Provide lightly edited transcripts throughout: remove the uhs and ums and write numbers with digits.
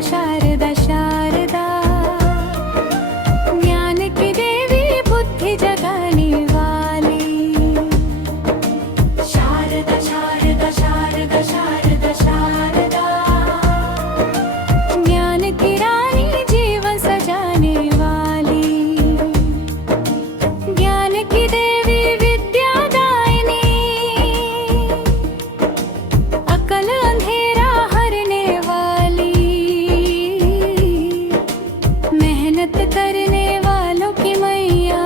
शारदा शारदा, ज्ञान की देवी बुद्धि जगाने वाली। शारदा शारदा शारदा शारदा शारदा, ज्ञान की रानी जीवन सजाने वाली। ज्ञान की देवी विद्यादायिनी, अकल अंधेरा हरने वाली। मेहनत करने वालों की मैया,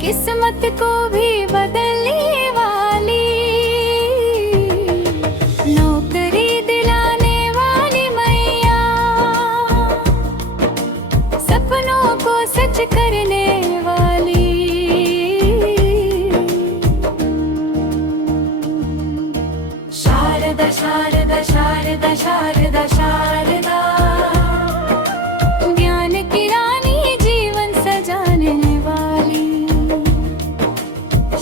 किस्मत को भी बदलने वाली। नौकरी दिलाने वाली मैया, सपनों को सच करने वाली। शारदा शारदा शारदा शारदा शारदा, ज्ञान की रानी जीवन सजाने वाली।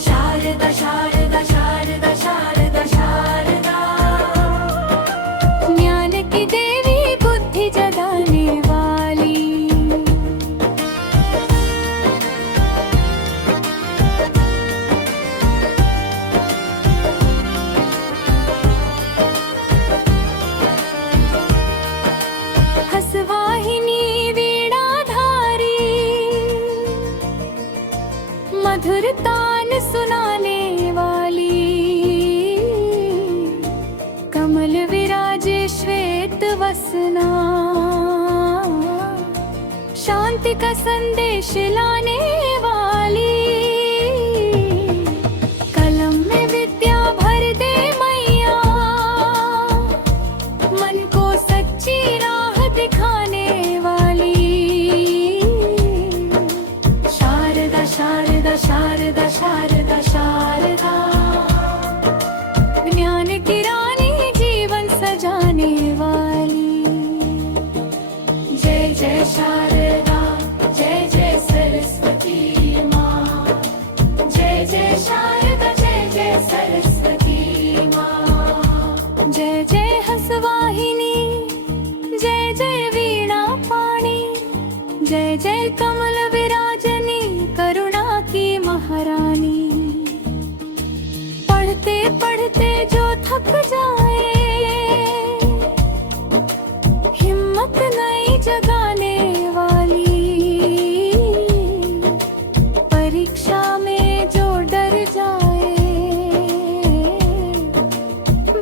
शारदा शारदा शारदा शारदा शारदा, ज्ञान की देवी बुद्धि जगाने वाली। हंसवाहिनी वीणाधारी, मधुर तान सुनाने वाली। कमल विराजे श्वेत वसना, शांति का संदेश लाने वाली। कलम में विद्या भर दे मैया, मन को सच्ची राह दिखाने वाली। शारदा शारदा शारदा शारदा शारदा, ज्ञान की रानी जीवन सजाने वाली। जय जय शारदा, जय जय सरस्वती माँ। जय जय शारदा, जय जय सरस्वती माँ। जय जय हंसवाहिनी, जय जय वीणा पाणी। जय जय कमल विराजनी, करुणा की महारानी। पढ़ते पढ़ते जो थक जाए, हिम्मत नई जगाने वाली। परीक्षा में जो डर जाए,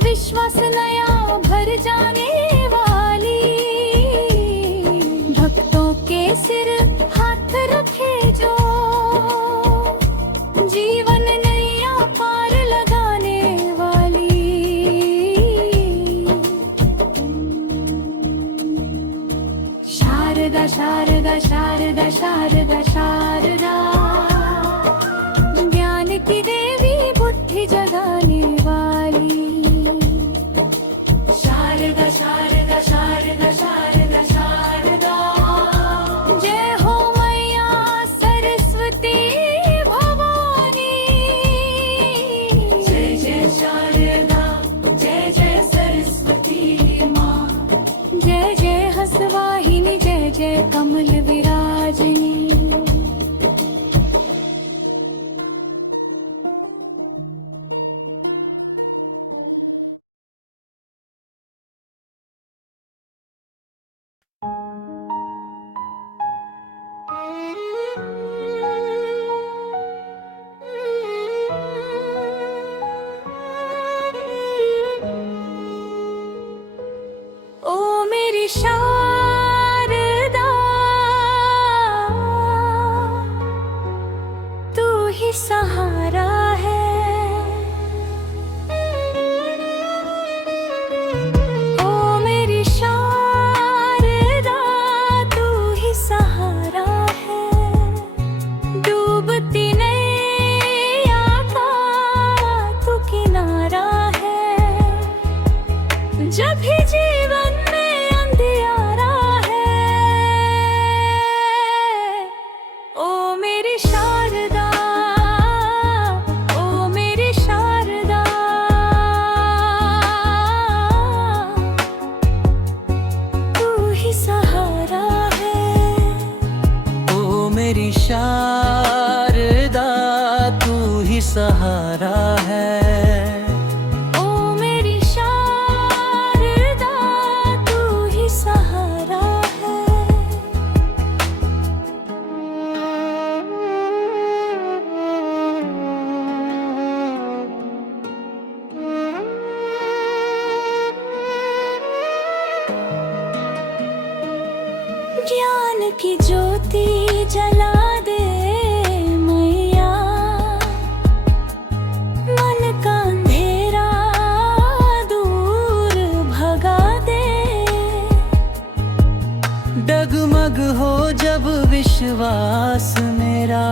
विश्वास नया भर जाने वाली। भक्तों के सिर हाथ रखे जो, जीवन नैया पार लगाने वाली। शारदा शारदा शारदा शारदा शारदा, ज्ञान की देवी बुद्धि जगाने वाली। शारदा शारदा शारदा शारदा शारदा, जय हो मैया सरस्वती भवानी। जय जय शारदा, जय जय सरस्वती माँ। जय जय हंसवाहिनी, जय जय कमल विराजनी। सहारा है। ओ मेरी शारदा तू ही सहारा है। ज्ञान की ज्योति जला दे मैया, मन का अंधेरा दूर भगा दे। डगमग हो जब विश्वास मेरा,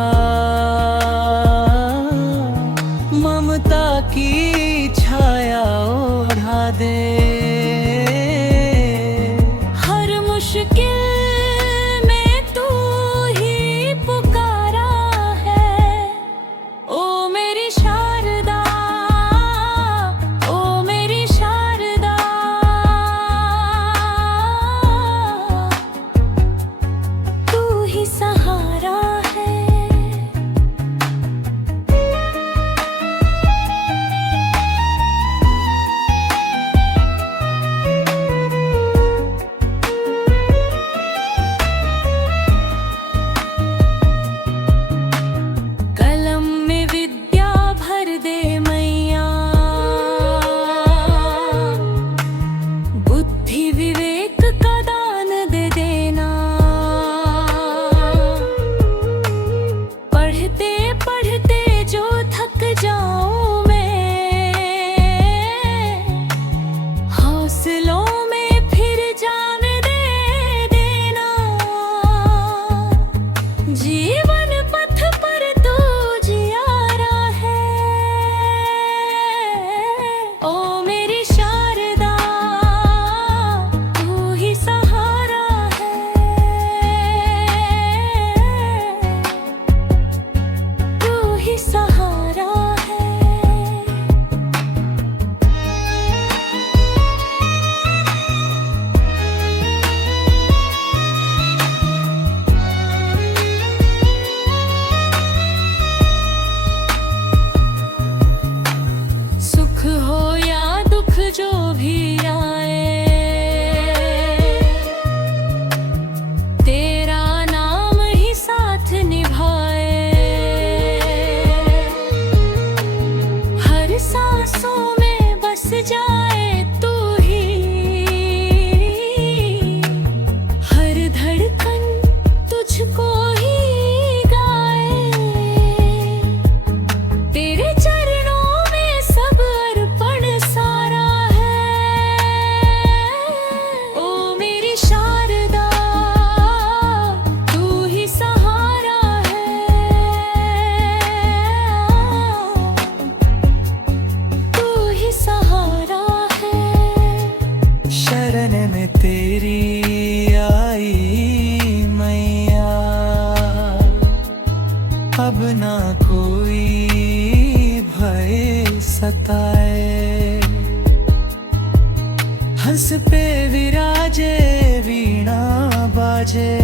ममता की छाया ओढ़ा दे। हर मुश्किल में तू ही पुकारा है। ओ मेरी शारदा, ओ मेरी शारदा, तू ही सहारा है। कलम में विद्या भर दे मैया, बुद्धि विवेक का दान दे देना। पढ़ते पढ़ते जो थक जाऊं मैं, हौसलों में फिर जान दे देना। जीवन पथ पर तू जियारा है। ओ मेरी शारदा तू ही सहारा है। तू ही सहारा है। सुख हो या दुख जो भी आए, तेरा नाम ही साथ निभाए। हर सांसों में बस जाए तू ही, हर धड़कन तुझको ही गाए। तेरे चरणों में सब अर्पण सारा है। ओ मेरी शारदा तू ही सहारा है। तू ही सहारा है। शरण में तेरी आई मैया, अब ना कोई भय सताए। हंस पे विराजे वीणा बाजे,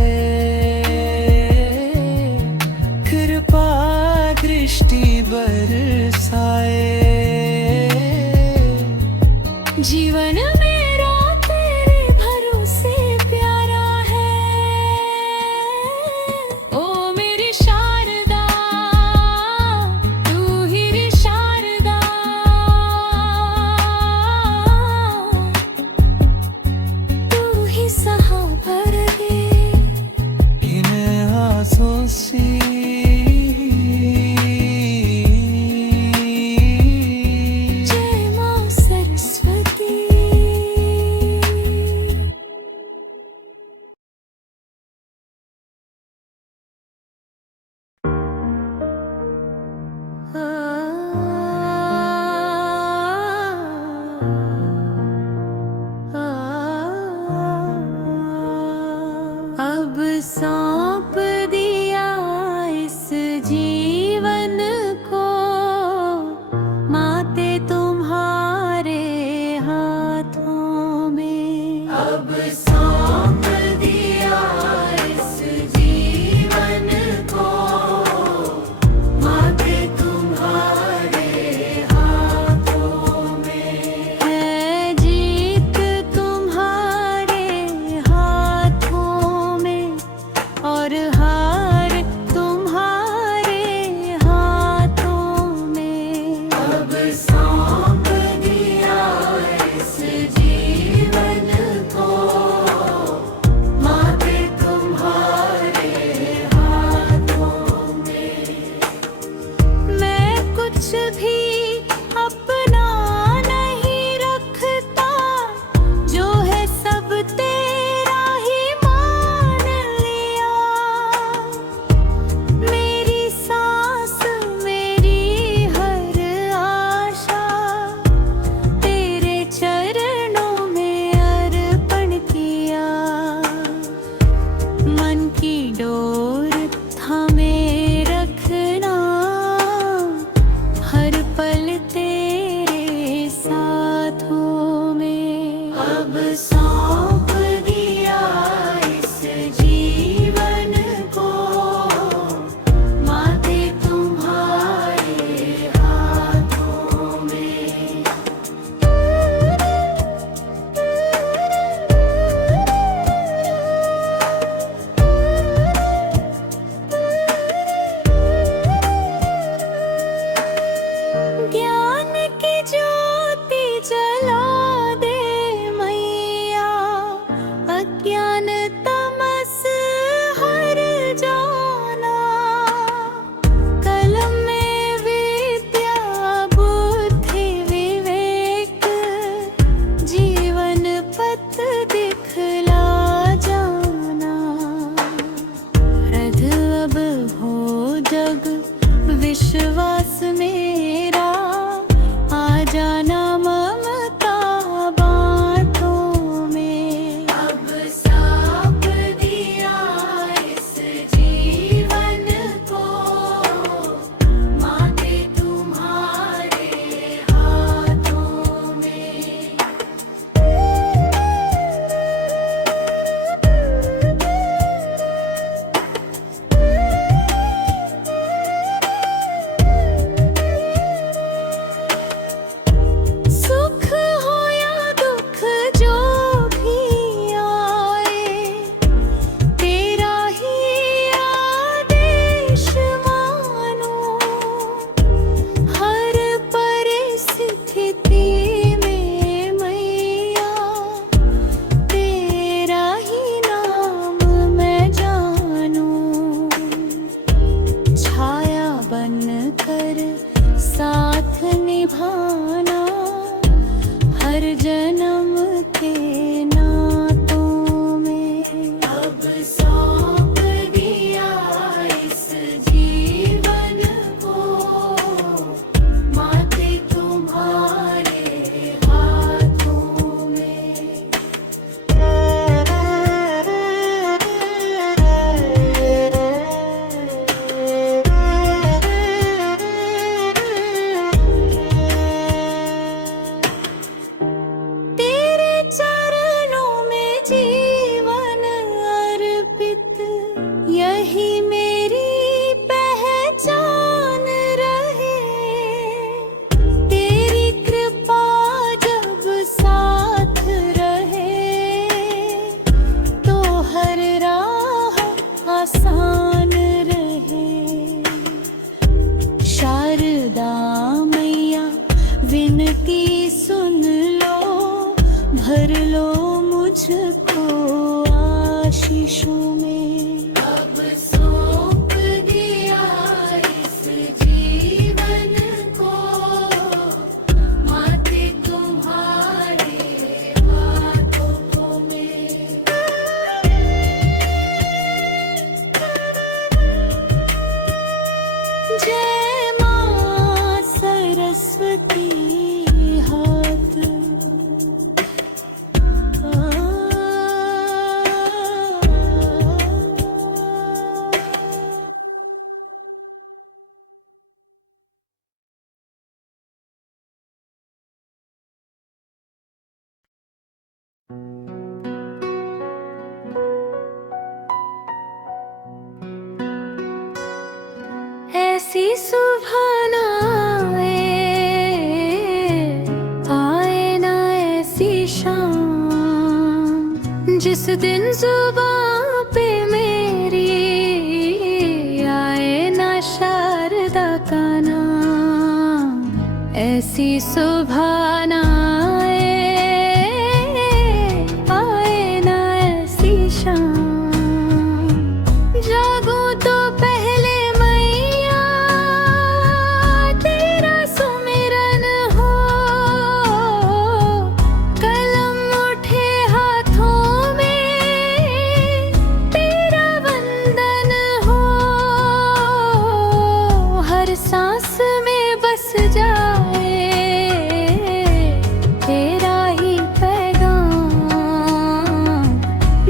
कृपा दृष्टि बरसाए। जीवन मेरा तेरे भरोसे प्यारा है। ओ मेरी शारदा तू ही रे शारदा, तू ही सहा भर दे। इन आंसों से जय मां सरस्वती। अब सौंप दिया इस जीवन को माथे तुम्हारे हाथों में। मैं कुछ भी अपना नहीं रखता, जो है सब तेरा ही मान लिया। मेरी सांस मेरी हर आशा तेरे चरणों में अर्पण किया। मन की डोर थामे रखना, हर पल तेरे साथों में। अब सौंप दिया इस जीवन को माथे तुम्हारे हाथों में। ज्ञान की ज्योति जला दे मैया, अज्ञान तमस हर जाना। कलम में विद्या बुद्धि विवेक, जीवन पथ दिखला जाना। रथ अब हो जग विश्वास मेरा, आ जाना ममता बातों में। अब सौंप दिया इस जीवन को माथे तुम्हारे हाथों में। सुख हो या दुख जो भी आए, तेरा ही आदेश मानो। हर परिस्थिति में मैया तेरा ही नाम मैं जानूं। छाया बन कर साथ निभाना, हर जन्म के नातों में। अब सौंप दिया इस जीवन को माथे तुम्हारे हाथों में। तेरे चरणों में जीवन अर्पित, यही मेरी पहचान रहे। तेरी कृपा जब साथ रहे, तो हर राह आसान रहे। शारदा मैया विनती सुन लो, भर लो मुझको आशीषों में। अब सौंप दिया इस जीवन को माथे तुम्हारे हाथों में। जय मां सरस्वती हाथ। ऐसी सुबह ना आए ना ऐसी शाम, जिस दिन जुबां पे मेरी आए ना शारदा का नाम। ऐसी सुबह ना आए ना ऐसी शाम। जागूं तो पहले मैया तेरा सुमिरन हो, कलम उठे हाथों में तेरा वंदन हो। हर सांस में बस जाए तेरा ही पैगाम।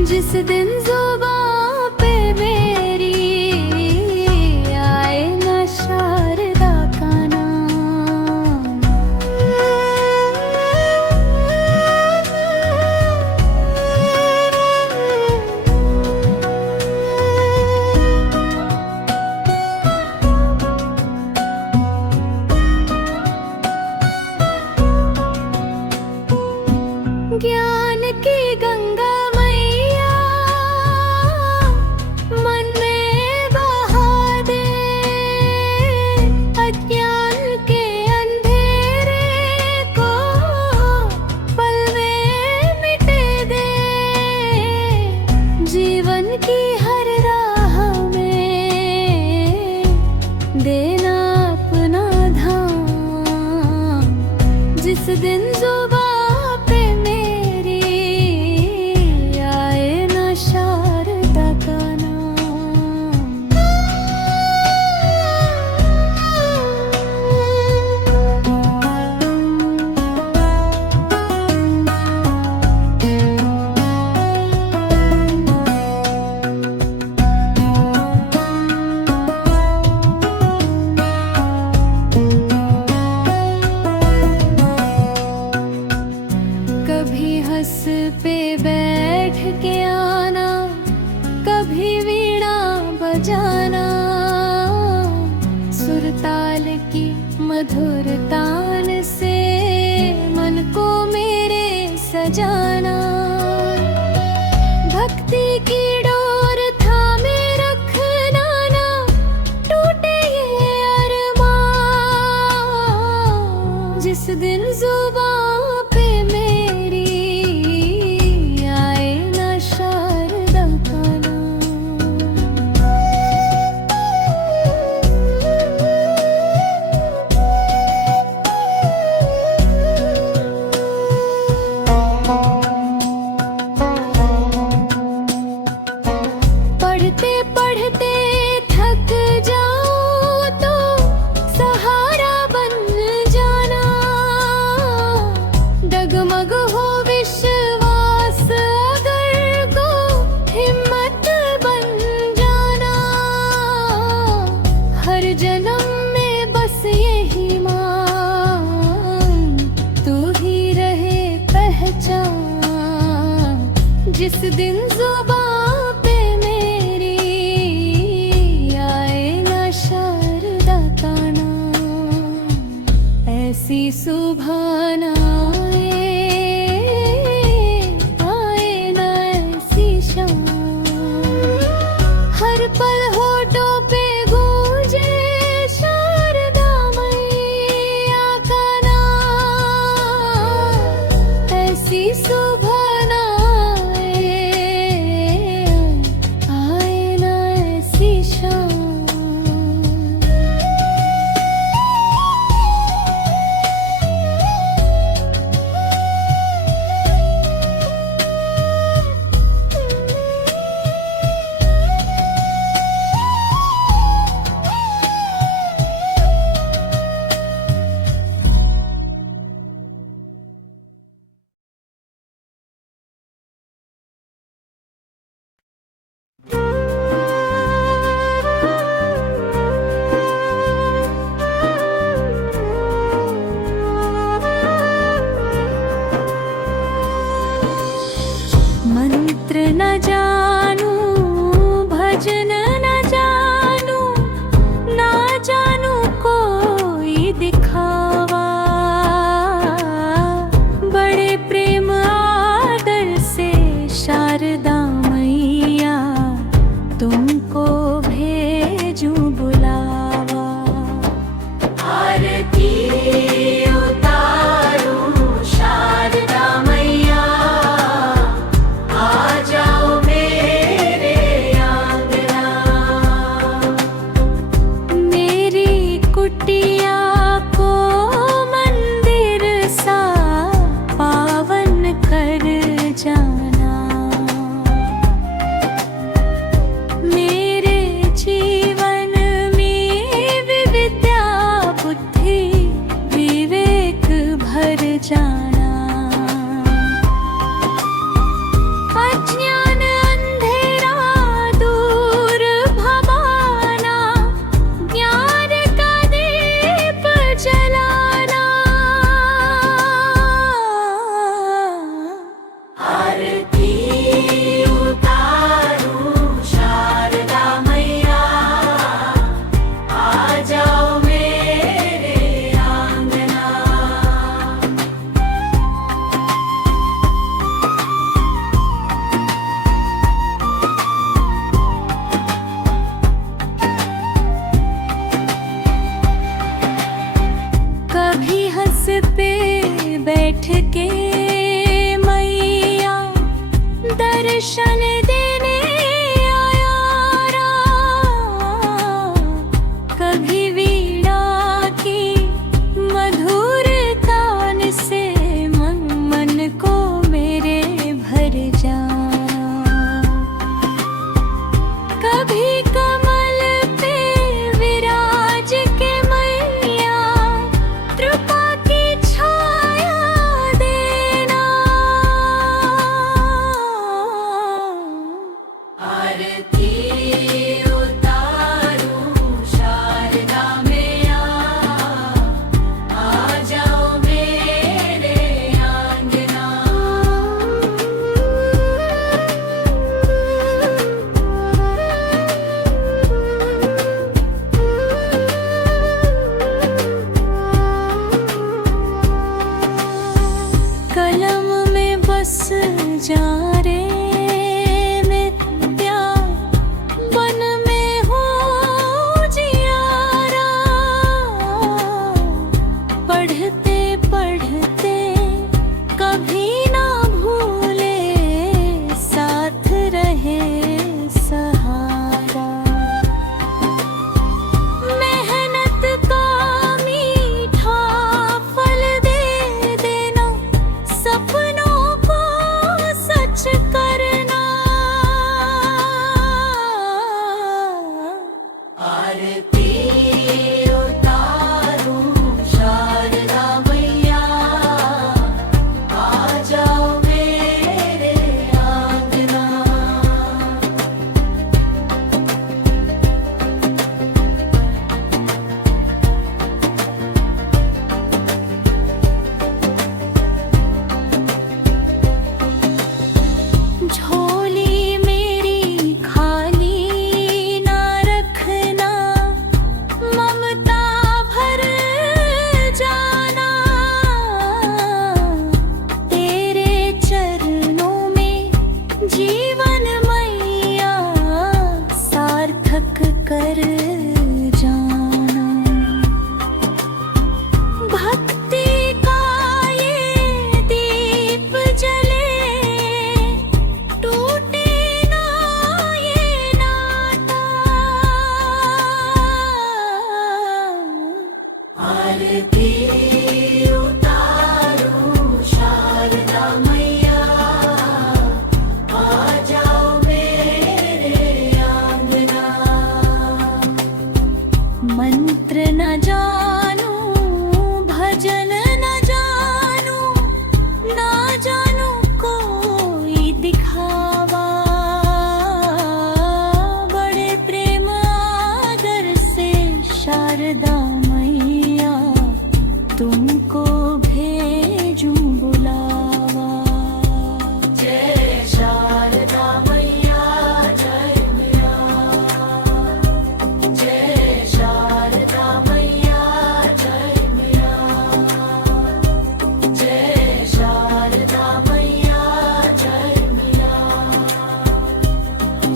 जिस दिन जुबां पे मेरी आए ना शारदा का नाम। ज्ञान की गंगा मैया मन में बहा दे, अज्ञान के अंधेरे को पल में मिटे दे। जीवन की हर राह में देना अपना धाम। जिस दिन जुबां पे मेरी आए ना शारदा का कभी हंस पे बैठ के आना, कभी वीणा बजाना। सुरताल की मधुर तान से मन को मेरे सजाना। भक्ति की डोर थामे रखना ना टूटे ये अरमान। जिस दिन जुबां पे मेरी आए ना शारदा का पढ़ते पढ़ते थक जाऊं तो सहारा बन जाना। डगमग हो विश्वास अगर को हिम्मत बन जाना। हर जन्म में बस यही मांग, तू ही रहे पहचान। जिस दिन जुबां पे मेरी आए ना शारदा का नाम। ऐसी सुबह ना आए ना ऐसी शाम। हर पल होठों पे गूंजे शारदा मैया का नाम। ऐसी सुबह ना आए ना ऐसी शाम। मंत्र न जानू, भजन न जानू, ना जानू कोई दिखावा। बड़े प्रेम आदर से शारदा मैया तुमको भेजूं बुलावा। आरती जाना। अज्ञान अंधेरा दूर भवाना, ज्ञान का दीप जलाना। आरती उतारूं शारदा मैया, आ जाओ मेरे आंगना। कभी हंसते बैठ के मैया दर्शन देने आया। कभी वीणा की मधुर तान से मन को मेरे भर जाना। कभी कमल पे विराज के मैया कृपा की छाया देना। आरती उतारूं शारदा मैया, आ जाओ मेरे आंगना। कलम में बस जा रे नित्या, बन में हो जियारा। पढ़ते पढ़ते कभी ना भूले, साथ रहे सहारा। मेहनत का मीठा फल दे देना, सपनों को सच करना। आरती उतारूं शारदा मैया, आ जाओ मेरे आंगना। झोली मेरी खाली ना रखना, ममता भर जाना। तेरे चरणों में जीवन मैया सार्थक कर जाना। भक्ति का ये दीप जले, टूटे ना ये नाता। आरती उतारूं शारदा मैया, आ जाओ मेरे आंगना। मंत्र न जानू, भजन न जानू, ना जानू कोई दिखावा। बड़े प्रेम आदर से शारदा मैया तुमको भेजूं बुलावा। जय शारदा मैया, जय मैया। जय शारदा मैया, जय मैया। जय शारदा मैया, जय मैया।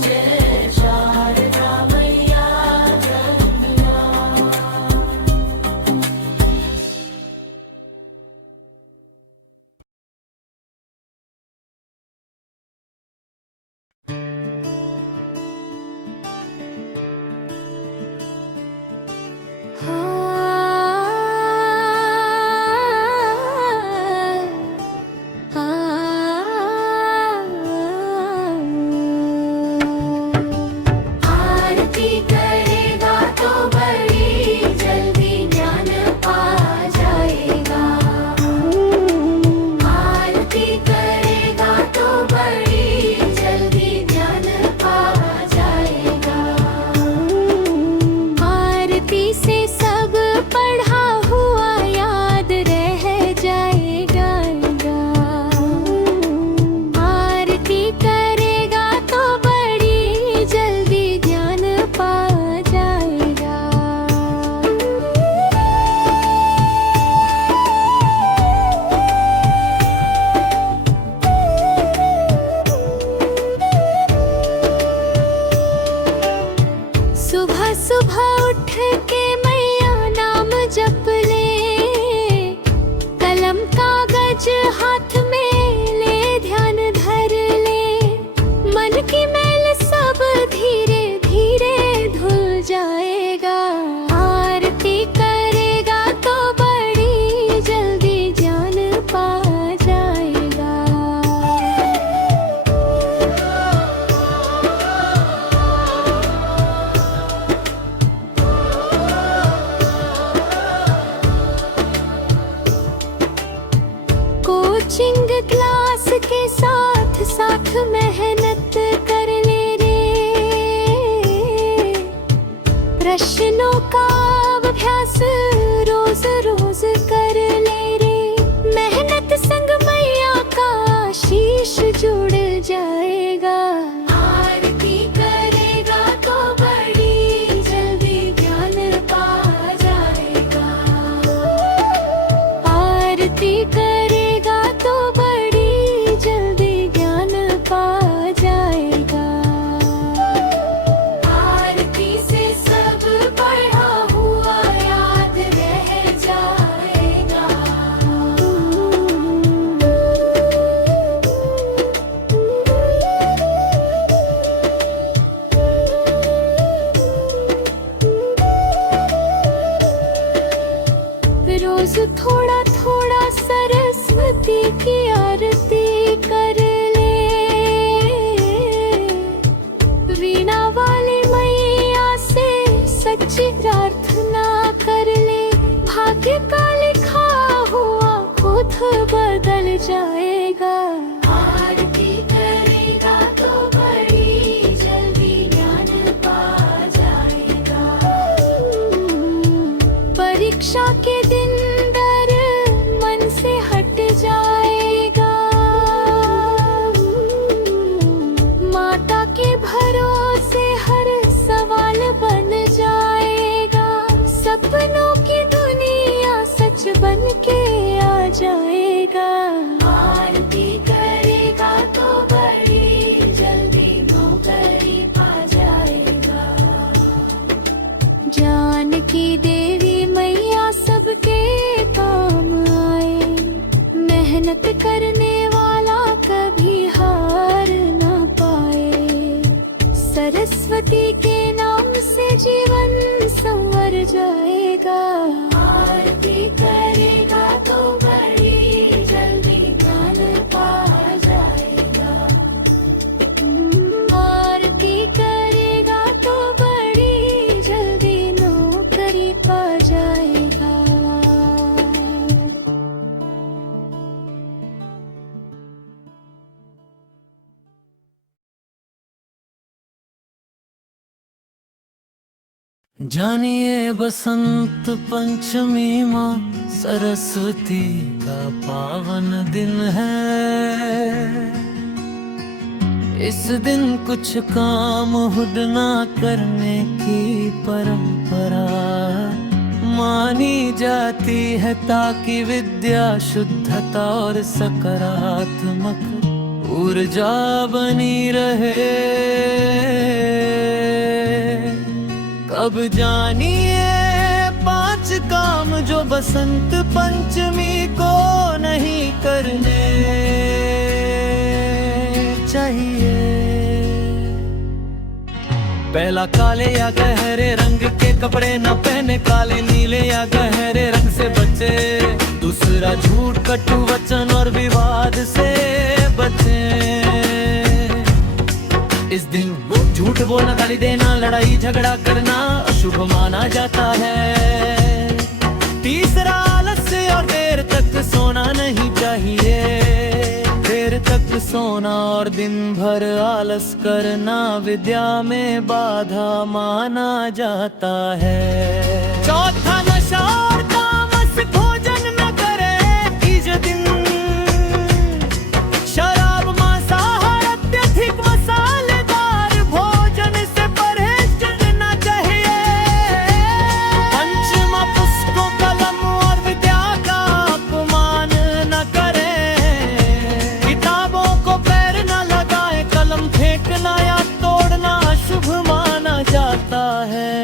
जय शारदा मैया, जय मैया। कोचिंग क्लास के साथ साथ मेहनत कर ले रे, प्रश्नों का अभ्यास रोज रोज कर ले रे, मेहनत संग मैया का शीश जुड़ जाएगा। आरती करेगा तो बड़ी जल्दी ज्ञान पा जाएगा। आरती करेगा तो बड़ी जल्दी ज्ञान पा जाएगा। आरती से सब पढ़ा हुआ याद रह जाएगा। रोज थोड़ा थोड़ा सरस्वती की आरती कर ले, वीणा वाली मैया से सच्ची प्रार्थना कर ले, भाग्य का लिखा हुआ खुद बदल जाएगा। आरती करेगा तो बड़ी जल्दी ज्ञान पा जाएगा। परीक्षा के दिन डर मन से हट जाएगा, माता के भरोसे हर सवाल बन जाएगा, सपनों की दुनिया सच बन के आ जाएगा। आरती करेगा तो बड़ी जल्दी नौकरी पा जाएगा। जानकी देवी मैया सबके काम आए, मेहनत करने वाला कभी हार ना पाए, सरस्वती के नाम से जीवन संवर जाएगा। आरती करेगा तो बड़ी जल्दी ज्ञान पा जाएगा। आरती करेगा तो बड़ी जल्दी नौकरी पा जाएगा। जानिए बसंत पंचमी माँ सरस्वती का पावन दिन है। इस दिन कुछ काम हुड ना करने की परंपरा मानी जाती है, ताकि विद्या शुद्धता और सकारात्मक ऊर्जा बनी रहे। अब जानिए 5 काम जो बसंत पंचमी को नहीं करने चाहिए। पहला, काले या गहरे रंग के कपड़े न पहने, काले नीले या गहरे रंग से बचे। दूसरा, झूठ कटु वचन और विवाद से बचे। इस दिन झूठ बोलना, गाली देना, लड़ाई झगड़ा करना अशुभ माना जाता है। तीसरा, आलस्य और देर तक सोना नहीं चाहिए। देर तक सोना और दिन भर आलस करना विद्या में बाधा माना जाता है। चौथा, नशा और तामस भोजन न करे इस दिन। शराब, मांसाहार, अत्यधिक मसालेदार भोजन से परहेज करना चाहिए। पंचमा, पुस्तकों, कलम और विद्या का अपमान न करें। किताबों को पैर न लगाए, कलम फेंकना या तोड़ना अशुभ माना जाता है।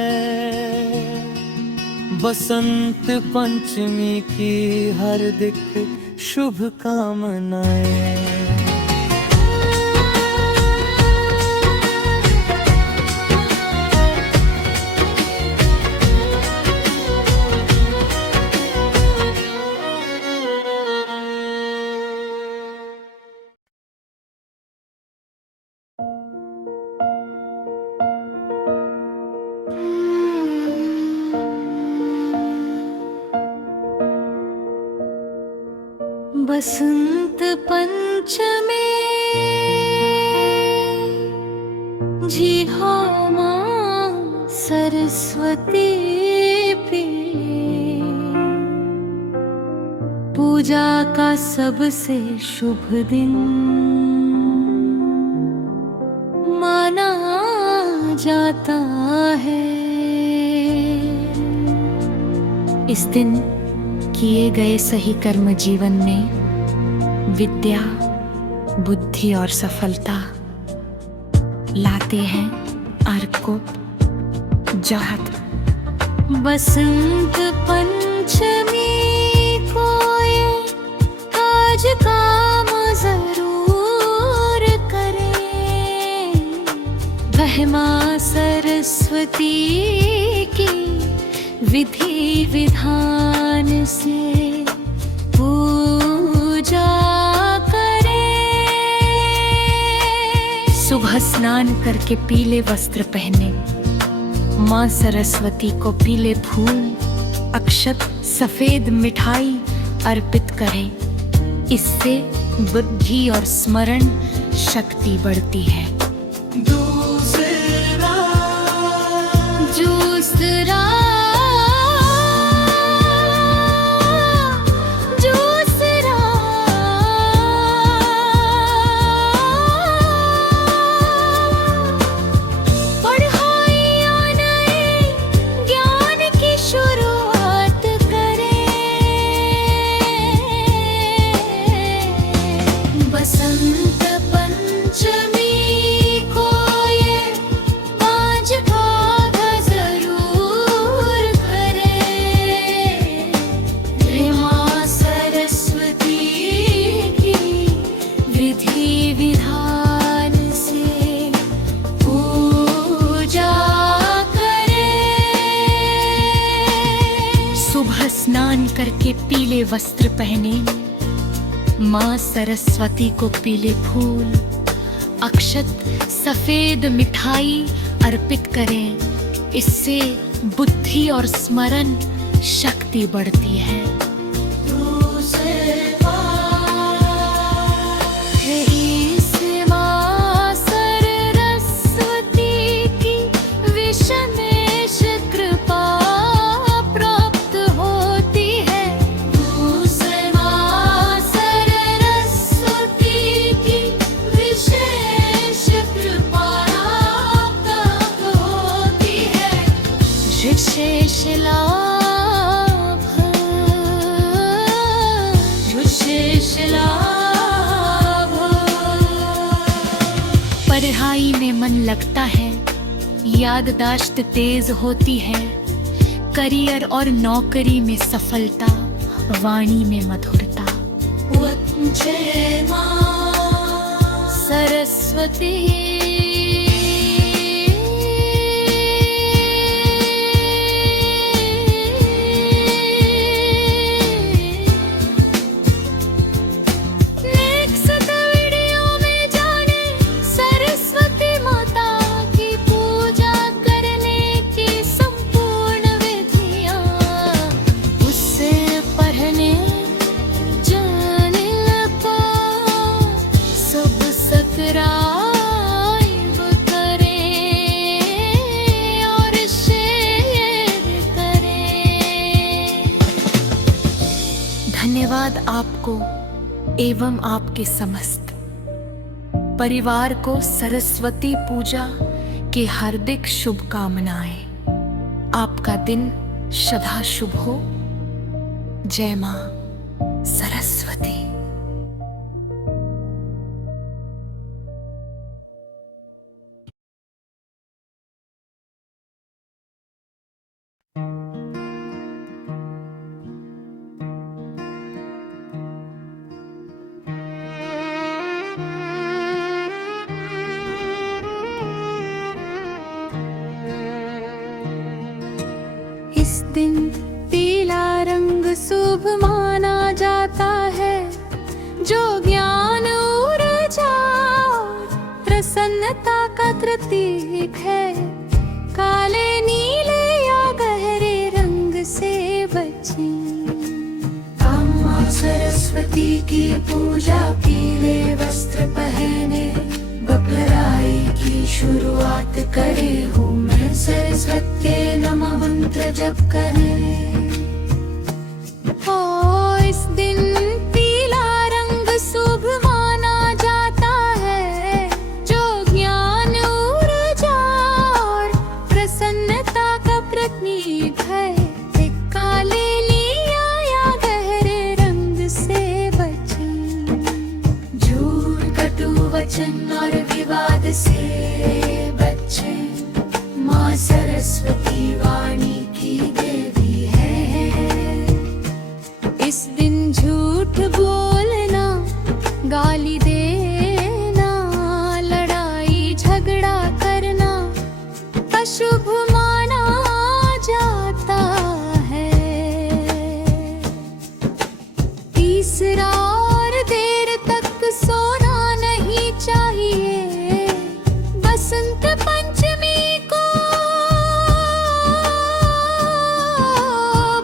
बसंत पंचमी की हार्दिक शुभकामनाएं। बसंत बसंत पंचमी जी हो मां सरस्वती प्रिय, पूजा का सबसे शुभ दिन माना जाता है। इस दिन किए गए सही कर्म जीवन में विद्या, बुद्धि और सफलता लाते हैं। अर्क को जहत बसंत पंचमी को ये आज काम जरूर करें, वह मां सरस्वती की विधि विधान से पूजा करें। सुबह स्नान करके पीले वस्त्र पहने, मां सरस्वती को पीले फूल, अक्षत, सफेद मिठाई अर्पित करें। इससे बुद्धि और स्मरण शक्ति बढ़ती है। दूसरा बसंत पंचमी को ये आज भाग जरूर करें, हे मां सरस्वती की विधि विधान से पूजा करें। सुबह स्नान करके पीले वस्त्र पहने, मां सरस्वती को पीले फूल, अक्षत, सफेद मिठाई अर्पित करें। इससे बुद्धि और स्मरण शक्ति बढ़ती है। विशेष लाभ, विशेष लाभ। पढ़ाई में मन लगता है, याददाश्त तेज होती है, करियर और नौकरी में सफलता, वाणी में मधुरता। जय मां सरस्वती। धन्यवाद आपको एवं आपके समस्त परिवार को सरस्वती पूजा की हार्दिक शुभकामनाएं। आपका दिन सदा शुभ हो। जय मां सरस्वती। इस दिन पीला रंग शुभ माना जाता है, जो ज्ञान ऊर्जा प्रसन्नता का प्रतीक है। काले, नीले या गहरे रंग से बचें। मां सरस्वती सरस्वती की पूजा पीले वस्त्र पहने बपराई की शुरुआत करे हूँ मैं सरस्वती नमः मंत्र जप करे। ओ इस दिन पीला रंग शुभ माना जाता है, जो ज्ञान ऊर्जा और प्रसन्नता का प्रतीक है। काले लिया या गहरे रंग से बचें, झूठ कटु वचन और विवाद से बचें। माँ सरस्वती वाणी की देवी है। इस दिन झूठ बोलना, गाली देना, लड़ाई झगड़ा करना अशुभ माना जाता है। तीसरा और देर तक सोना नहीं चाहिए। बसंत पंचमी को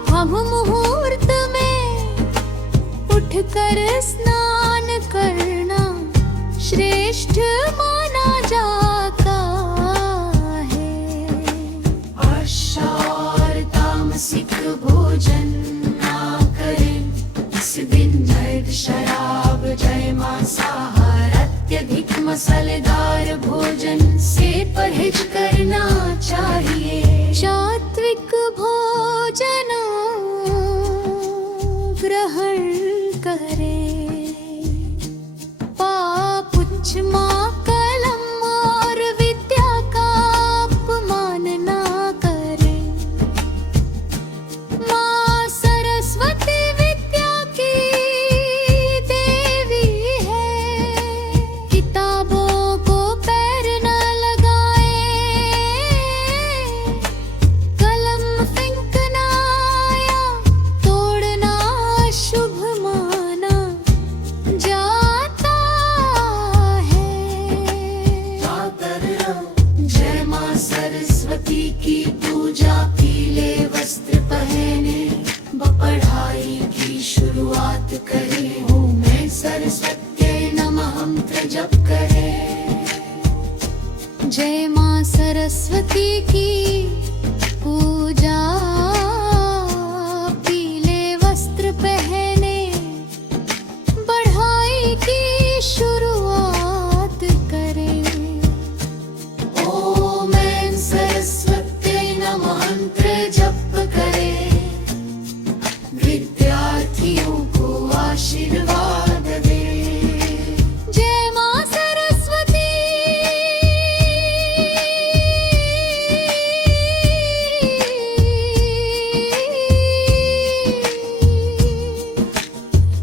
ब्रह्म मुहूर्त में उठकर स्नान करना श्रेष्ठ माना जाता है। और तामसिक भोजन ना करें इस दिन। नर्द शराब जय मांसाहार अत्यधिक मसालेदार भोजन से परहेज करना चाहिए। सात्विक भोजन ग्रहण करें। पाप उच्च माँ कलम और विद्या का अपमान ना करें। माँ सरस्वती विद्या की देवी है। किताबों को पैर न लगाएं, कलम फेंकना या तोड़ना शुभ माना जाता है। जय माँ सरस्वती की पूजा पीले वस्त्र पहने पढ़ाई की शुरुआत करे हूँ मैं सरस्वती नमः मंत्र जप करे। जय माँ सरस्वती की पूजा पीले वस्त्र पहने बढ़ाई की शुरुआत करें। ओम ऐं सरस्वती नमः मंत्र जप करे। विद्यार्थियों को आशीर्वाद दे। जय माँ सरस्वती।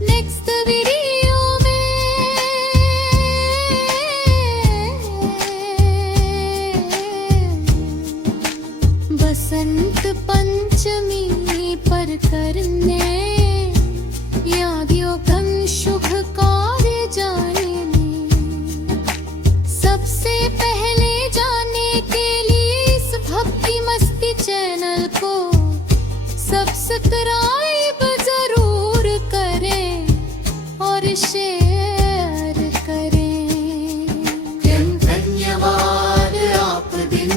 नेक्स्ट वीडियो में बसंत पंचमी पर करने याज्ञोपम शुभ कार्य जाने। सबसे पहले जाने के लिए इस भक्ति मस्ती चैनल को सब्सक्राइब जरूर करें और शेयर करें। धन्यवाद आप दिन